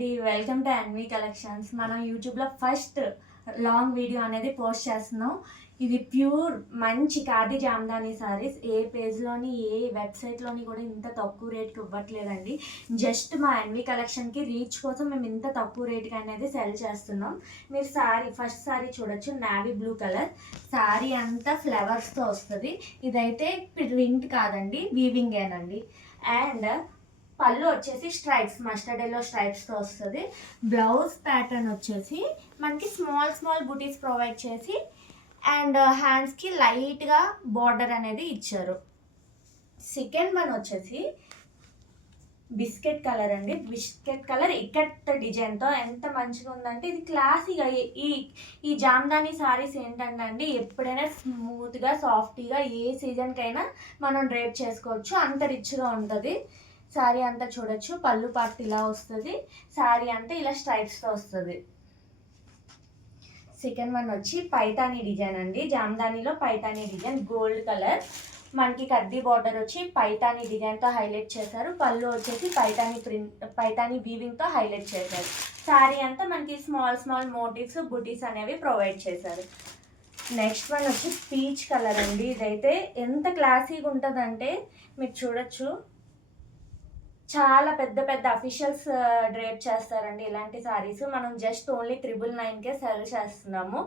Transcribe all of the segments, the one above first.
అండి, welcome to Anvi collections. మనం యూట్యూబ్లో ఫస్ట్ లాంగ్ వీడియో అనేది పోస్ట్ చేస్తున్నాం. ఇది ప్యూర్ మంచి ఖాదీ జామ్దాని సారీస్. ఏ పేజ్లోని ఏ వెబ్సైట్లోని కూడా ఇంత తక్కువ రేట్కి ఇవ్వట్లేదండి. జస్ట్ మా అన్వి కలెక్షన్కి రీచ్ కోసం మేము ఇంత తక్కువ రేట్కి అనేది సెల్ చేస్తున్నాం. మీరు ఫస్ట్ సారీ చూడొచ్చు, నావీ బ్లూ కలర్ సారీ అంతా ఫ్లవర్స్తో వస్తుంది. ఇదైతే ప్రింట్ కాదండి, వీవింగేనండి. అండ్ పళ్ళు వచ్చేసి స్ట్రైప్స్, మస్టర్డ్ ఎల్లో స్ట్రైప్స్తో వస్తుంది. బ్లౌజ్ ప్యాటర్న్ వచ్చేసి మనకి స్మాల్ స్మాల్ బుటీస్ ప్రొవైడ్ చేసి అండ్ హ్యాండ్స్కి లైట్గా బార్డర్ అనేది ఇచ్చారు. సెకండ్ వన్ వచ్చేసి బిస్కెట్ కలర్ అండి. బిస్కెట్ కలర్ ఇక్కట్ డిజైన్తో ఎంత మంచిగా ఉందంటే, ఇది క్లాసీగా ఈ జామ్దాని సారీస్ ఏంటంటే అండి, ఎప్పుడైనా స్మూత్గా సాఫ్టీగా ఏ సీజన్కైనా మనం డ్రేప్ చేసుకోవచ్చు, అంత రిచ్గా ఉంటుంది. శారీ అంతా చూడొచ్చు, పళ్ళు పార్ట్ ఇలా వస్తుంది, శారీ అంతా ఇలా స్ట్రైప్స్తో వస్తుంది. సెకండ్ వన్ వచ్చి పైతానీ డిజైన్ అండి. జామ్దానీలో పైతానీ డిజైన్, గోల్డ్ కలర్, మనకి కడ్డీ బార్డర్ వచ్చి పైతానీ డిజైన్తో హైలైట్ చేశారు. పళ్ళు వచ్చేసి పైతానీ వీవింగ్తో హైలైట్ చేశారు. శారీ అంతా మనకి స్మాల్ స్మాల్ మోటివ్స్ బుటీస్ అనేవి ప్రొవైడ్ చేశారు. నెక్స్ట్ వన్ వచ్చి పీచ్ కలర్ అండి. ఇదైతే ఎంత క్లాసీగా ఉంటుందంటే మీరు చూడొచ్చు, చాలా పెద్ద పెద్ద అఫీషియల్స్ డ్రేప్ చేస్తారండి ఇలాంటి సారీస్. మనం జస్ట్ ఓన్లీ 999కే సెల్ చేస్తున్నాము.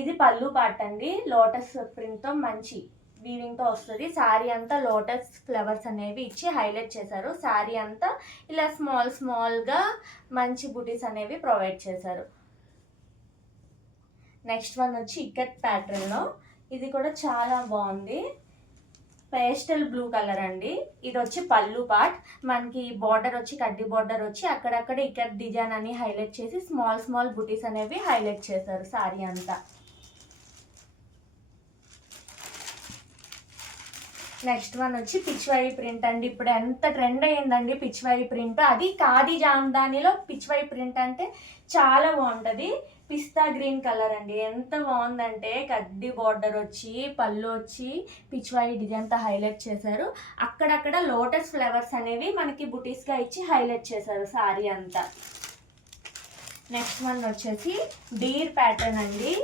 ఇది పళ్ళు పార్ట్ అండి, లోటస్ ప్రింట్తో మంచి వీవింగ్తో వస్తుంది. శారీ అంతా లోటస్ ఫ్లవర్స్ అనేవి ఇచ్చి హైలైట్ చేశారు. శారీ అంతా ఇలా స్మాల్ స్మాల్గా మంచి బుటీస్ అనేవి ప్రొవైడ్ చేశారు. నెక్స్ట్ వన్ వచ్చి ఇక్కట్ ప్యాటర్న్లో, ఇది కూడా చాలా బాగుంది. పేస్టల్ బ్లూ కలర్ అండి. ఇది వచ్చి పళ్ళు పార్ట్, మనకి బార్డర్ వచ్చి కడ్డీ బార్డర్ వచ్చి అక్కడక్కడ ఇక్కడ డిజైన్ అని హైలైట్ చేసి స్మాల్ స్మాల్ బుటీస్ అనేవి హైలైట్ చేశారు సారీ అంతా. నెక్స్ట్ వన్ వచ్చి పిచ్వాయి ప్రింట్ అండి. ఇప్పుడు ఎంత ట్రెండ్ అయ్యిందండి పిచ్వాయి ప్రింట్. అది ఖాదీ జామ్దానిలో పిచ్వాయి ప్రింట్ అంటే చాలా బాగుంటుంది. పిస్తా గ్రీన్ కలర్ అండి, ఎంత బాగుందంటే కడ్డీ బార్డర్ వచ్చి పళ్ళు వచ్చి పిచ్వాయి డిజైన్తో హైలైట్ చేశారు. అక్కడక్కడ లోటస్ ఫ్లవర్స్ అనేవి మనకి బుటీస్గా ఇచ్చి హైలైట్ చేశారు సారీ అంతా. నెక్స్ట్ వన్ వచ్చేసి డీర్ ప్యాటర్న్ అండి.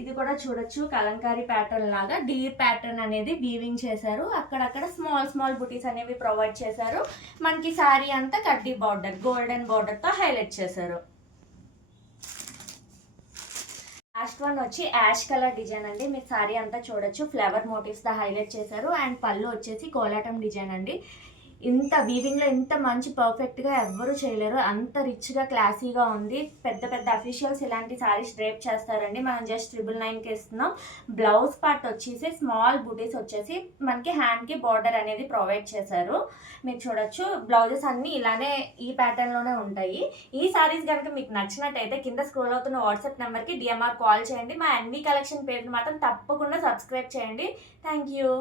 ఇది కూడా చూడొచ్చు, కలంకారీ ప్యాటర్న్ లాగా డీర్ ప్యాటర్న్ అనేది వీవింగ్ చేశారు. అక్కడక్కడ స్మాల్ స్మాల్ బుటీస్ అనేవి ప్రొవైడ్ చేశారు. మనకి సారీ అంతా కడ్డీ బార్డర్ గోల్డెన్ బార్డర్తో హైలైట్ చేశారు. లాస్ట్ వన్ వచ్చి యాష్ కలర్ డిజైన్ అండి. మీరు సారీ అంతా చూడొచ్చు, ఫ్లవర్ మోటివ్స్తో హైలైట్ చేశారు. అండ్ పళ్ళు వచ్చేసి కోలాటం డిజైన్ అండి. ఇంత వీవింగ్లో ఇంత మంచి పర్ఫెక్ట్గా ఎవ్వరూ చేయలేరు, అంత రిచ్గా క్లాసీగా ఉంది. పెద్ద పెద్ద అఫీషియల్స్ ఇలాంటి సారీస్ డ్రేప్ చేస్తారండి. మనం జస్ట్ 999కి ఇస్తున్నాం. బ్లౌజ్ పార్ట్ వచ్చేసి స్మాల్ బుటీస్ వచ్చేసి మనకి హ్యాండ్కి బార్డర్ అనేది ప్రొవైడ్ చేశారు. మీరు చూడొచ్చు, బ్లౌజెస్ అన్నీ ఇలానే ఈ ప్యాటర్న్లోనే ఉంటాయి. ఈ సారీస్ కనుక మీకు నచ్చినట్టయితే కింద స్క్రోల్ అవుతున్న వాట్సాప్ నెంబర్కి డిఎంఆర్ కాల్ చేయండి. మా అన్వి కలెక్షన్ పేరుని మాత్రం తప్పకుండా సబ్స్క్రైబ్ చేయండి. Thank you.